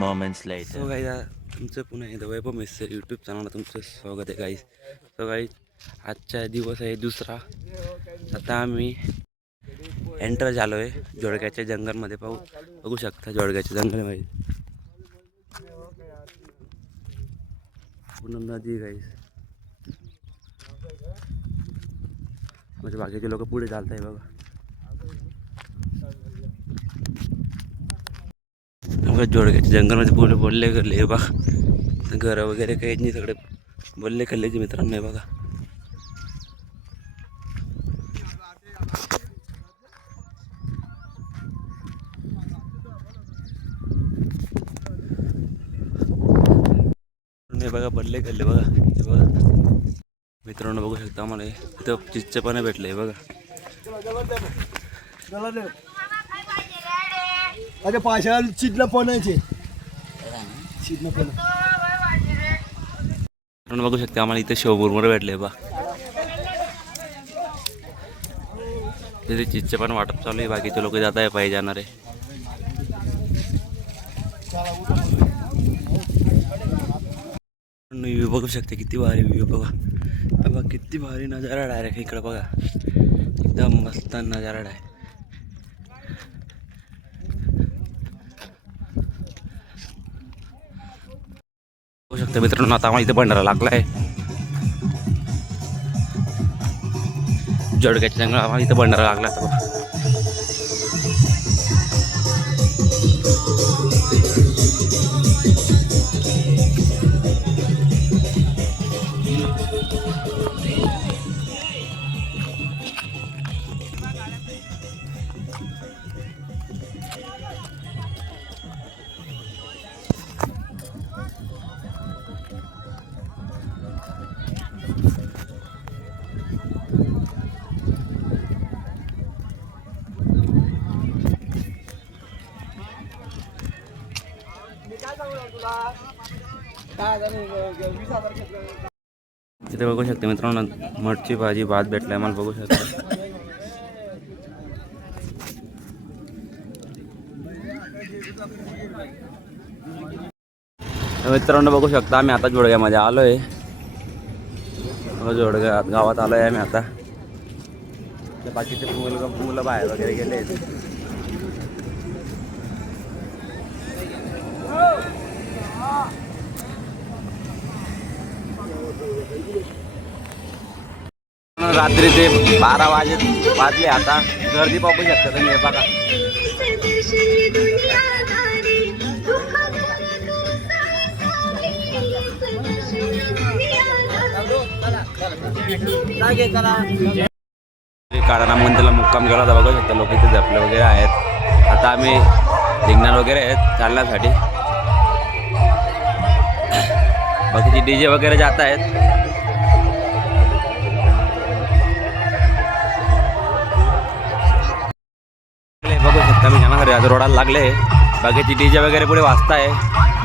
moments later. So guys तुमचं पुन्हा एकदा वैभव मिस्टर यूट्यूब चॅनलला तुमचं स्वागत आहे गाईज. सो गाईज आजचा दिवस आहे दुसरा. आता आम्ही एंटर झालो आहे जोडग्याच्या जंगलमध्ये. बघू शकता जोडग्याच्या जंगलमध्ये पूर्ण नदी गाईज. म्हणजे बाकीचे लोक पुढे चालत आहे बघा. जोडग्याच्या जंगलमध्ये पुढे बोलले गेले बघा. घरं वगैरे काही नाही, सगळे बोलले खाल्ल्याचे मित्रांनो आहे बघा. बघा बल्ले खाल्ले बघा. हे बघा मित्रांनो बघू शकता आम्हाला इथं चिच्चे पण भेटले बघा. अरे पाशा चिटला पोनायचे चिटला पोना. मित्रांनो बघू शकता आम्हाला इथं शेवमुरमुरे भेटले बा. तिथे चिच्चे पण वाटप चालू आहे. बाकीचे लोक जात आहे पाहिजे जाणारे. व्ह्यू बघू शकते किती भारी व्ह्यू बघा. बघा किती भारी नजारा डायरेक्ट इकडं बघा. एकदम मस्त नजारा आहे. बघू शकता मित्रांनो आता आम्हाला इथे भंडारा लागला आहे. जोडग्याच्या जंगलात आम्हाला इथं भंडारा लागला आता बघा. तिथे बघू शकते मित्रांनो मठची भाजी भात भेटलाय मला बघू शकता. मित्रांनो बघू शकता आम्ही आता जोडग्यामध्ये आलोय. जोडग्या गावात आलोय आम्ही आता. बाकीचे मुलं बाहेर वगैरे गेले. रात्री ते 12 वाजले. आता गर्दी बघू शकता तुम्ही हे बघा. काळाराम मंदिरला मुक्काम केला होता बघू शकता. लोक इथे झपले वगैरे आहेत. आता आम्ही निघणार वगैरे आहेत चालण्यासाठी. बाकीचे डीजे वगैरे जात आहेत. बघू शकता मी जाणार घरी. आज रोडाला लागले. बाकीचे डीजे वगैरे पुढे वाजताय.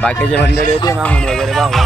बाकीचे मंडळी येते मागून वगैरे बाबा.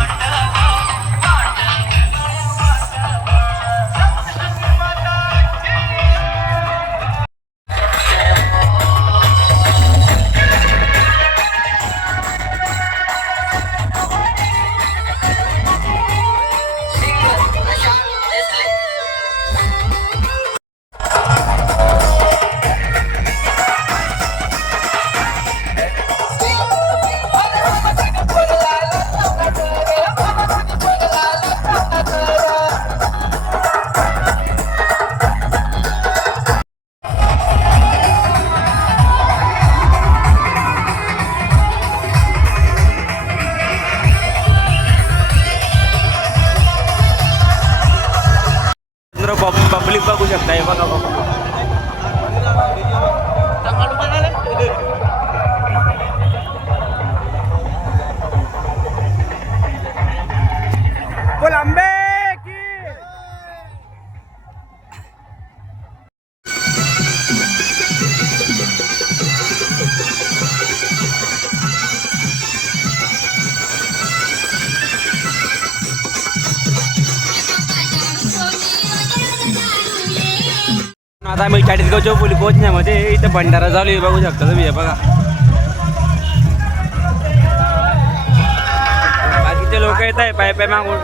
पब्लिक बघू शकता हे बघा. बोल आंबे की. आता आम्ही चाळीसगावच्या पुली पोहोचण्यामध्ये इथं भंडारा चालू आहे बघू शकता तुम्ही हे बघा. बाहेरचे लोक येत आहे पाय पाय मागून.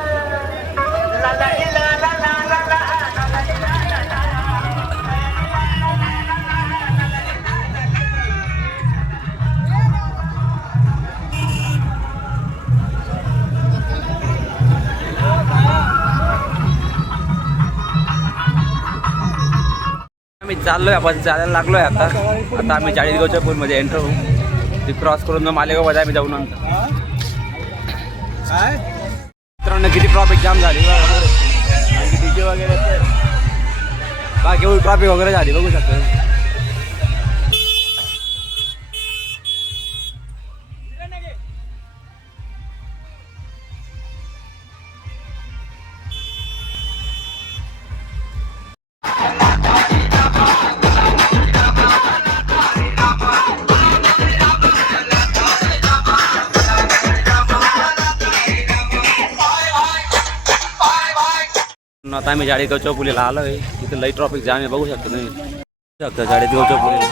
आम्ही चाललोय, आपण चालायला लागलोय आता. आता आम्ही चाळीसगावच्या पूलमध्ये एंटर होऊ. ती क्रॉस करून मग मालेगावमध्ये आम्ही जाऊन नंतर. मित्रांनो किती ट्रॉफिक जाम झाली डीजे वगैरे, बाकी एवढी ट्रॉफिक वगैरे झाली बघू शकतो. आता आम्ही चाळीसगावच्या पुलीला आलो आहे. तिथे लई ट्रॉफिक जाम आहे, बघू शकतो तुम्ही. शकता चाळीसगावच्या पुलीला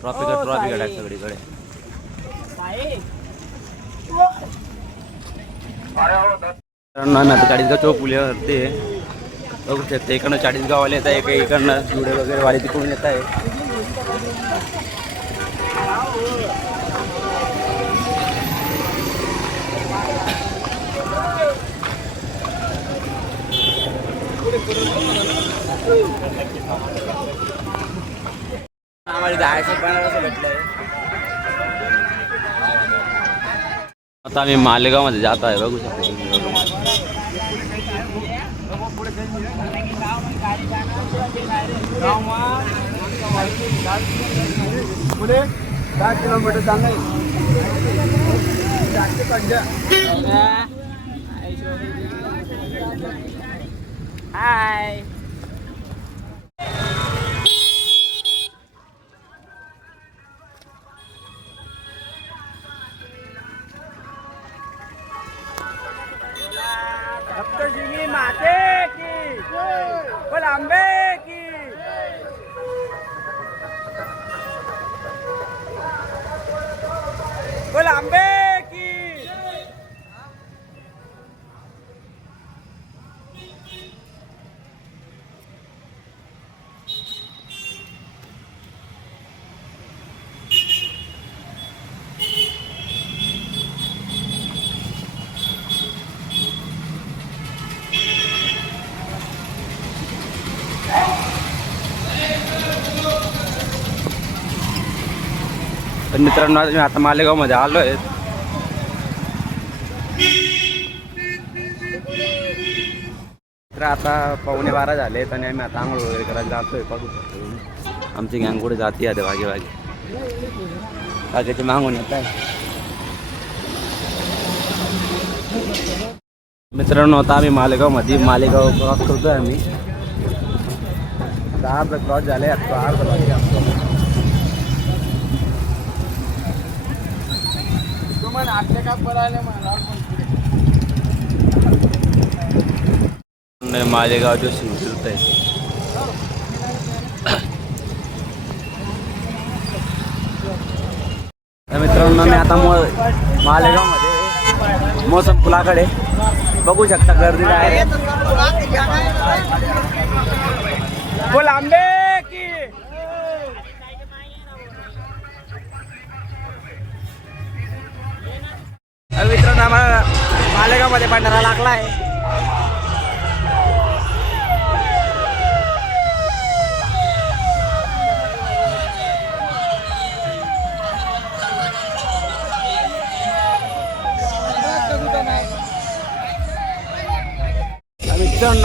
ट्रॉफिक आहे सगळीकडे. आम्ही आता चाळीसगावच्या पुलीवरती बघू शकतो. इकडनं चाळीसगाववाले येत आहे, काही इकडनं जुडे वगैरे वाले तिकडून येत आहे. आम्हाला जायचं बनारस भेटलंय. आता आम्ही मालेगावमध्ये जात आहे, बघू शकतो. पुढे 10 किलोमीटर चाललंय. हाय सप्तशृंगी माते की बोल आंबे की बोल आंबे की. तर मित्रांनो मी आता मालेगावमध्ये आलो आहे. तर आता 11:15 झालेत आणि आम्ही आता आंघोळ वगैरे करायला जातोय. बघू शकतो आमची गँग कुठे जाते आता भागे बागेचे मागून येत आहे. मित्रांनो आता आम्ही मालेगाव क्रॉस करतोय. आम्ही आता अर्धा क्रॉस झाले, आता अर्धा बाकी असतो. मालेगावच्या शिवतीर्थ आहे. मित्रांनो मी आता मालेगावमध्ये मोसम पुलाकडे बघू शकता गर्दी आहे. बोल आंबे की. मित्रांनो आम्हाला मालेगावमध्ये भंडारा लागला आहे.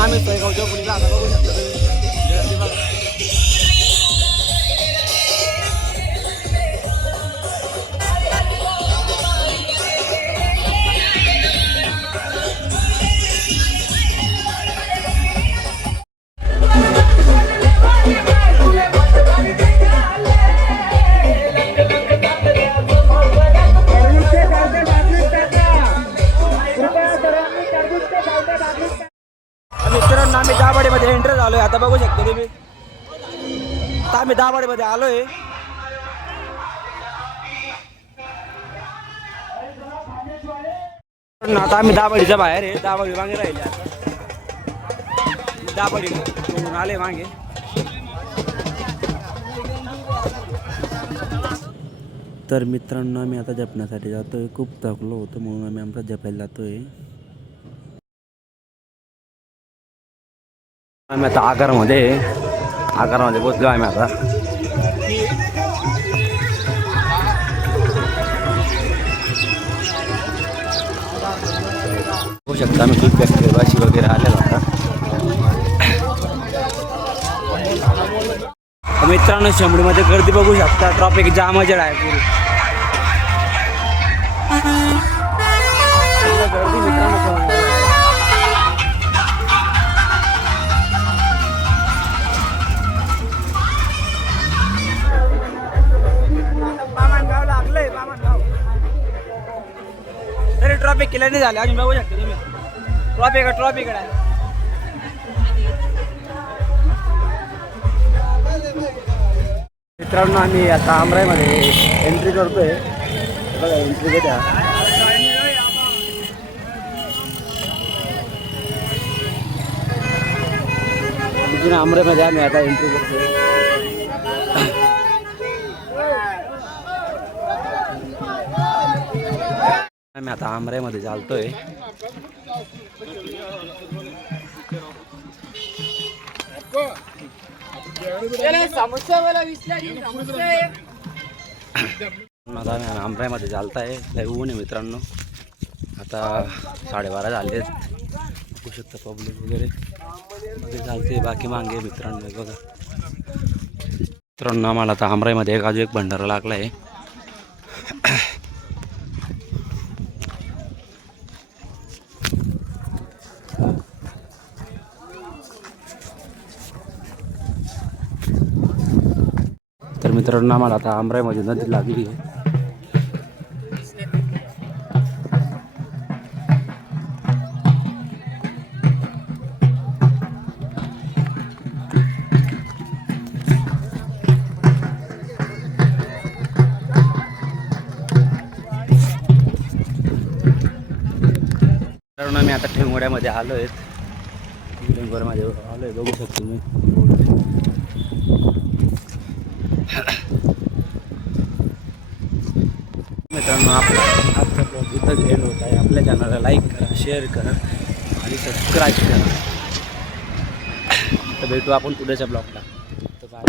आम्ही सोयगावच्या पुलीला आता बघू शकतो. मित्रांनो आम्ही दाभाडेमध्ये एंटर झालोय. आता बघू शकतो तुम्ही. आता आम्ही दाभाडेमध्ये आलोय. मित्रांनो आता आम्ही दाबडीच्या बाहेर आहे. दाबडी मागे राहिले आता. दाबडी घेऊन आले मागे. तर मित्रांनो आम्ही आता जपण्यासाठी जातोय. खूप थकलो होतो म्हणून आम्ही आमचा जपायला जातोय. आम्ही आता आगारमध्ये पोचलो आम्ही आता. होऊ शकता आम्ही खूप वाशी वगैरे आलेलो होता. मित्रांनो शंभरीमध्ये गर्दी बघू शकता. ट्रॉफिक जामच आहे पुरी. गर्दी मित्रांनो बामणगाव लागलंय. बामणगाव तरी ट्रॉफिक क्लिअर नाही झाले अजून. बघू शकता तुम्ही ट्रॉफिक आहे. मित्रांनो आम्ही आता आमराईमध्ये एंट्री करतोय. बघा एंट्री घेत्या. तिथून आमराईमध्ये आम्ही आता एंट्री करतोय. आम्ही आता आमराईमध्ये चालतोय. आता आम्ही आमराईमध्ये चालताय. लय ऊन आहे मित्रांनो. आता 12:30 झाले. बघू शकता पब्लिक वगैरे चालते. बाकी मागे मित्रांनो बघा. मित्रांनो आम्हाला आता आमराईमध्ये एक एक भंडारा लागला आहे. तर मित्रांनो आम्हाला आता आमराईमध्ये नदी लागली आहे. मित्रांनो आम्ही आता ठेंगोड्यामध्ये आलो आहेत. ठेंगोड्यामध्ये आलो आहे बघू शकतो मी. मित्रांनो आपला आजचा ब्लॉग इथं एंड होत आहे. आपल्या चॅनलला लाईक करा, शेअर करा आणि सबस्क्राईब करा. तर भेटू आपण पुढच्या ब्लॉगला. तर बाय.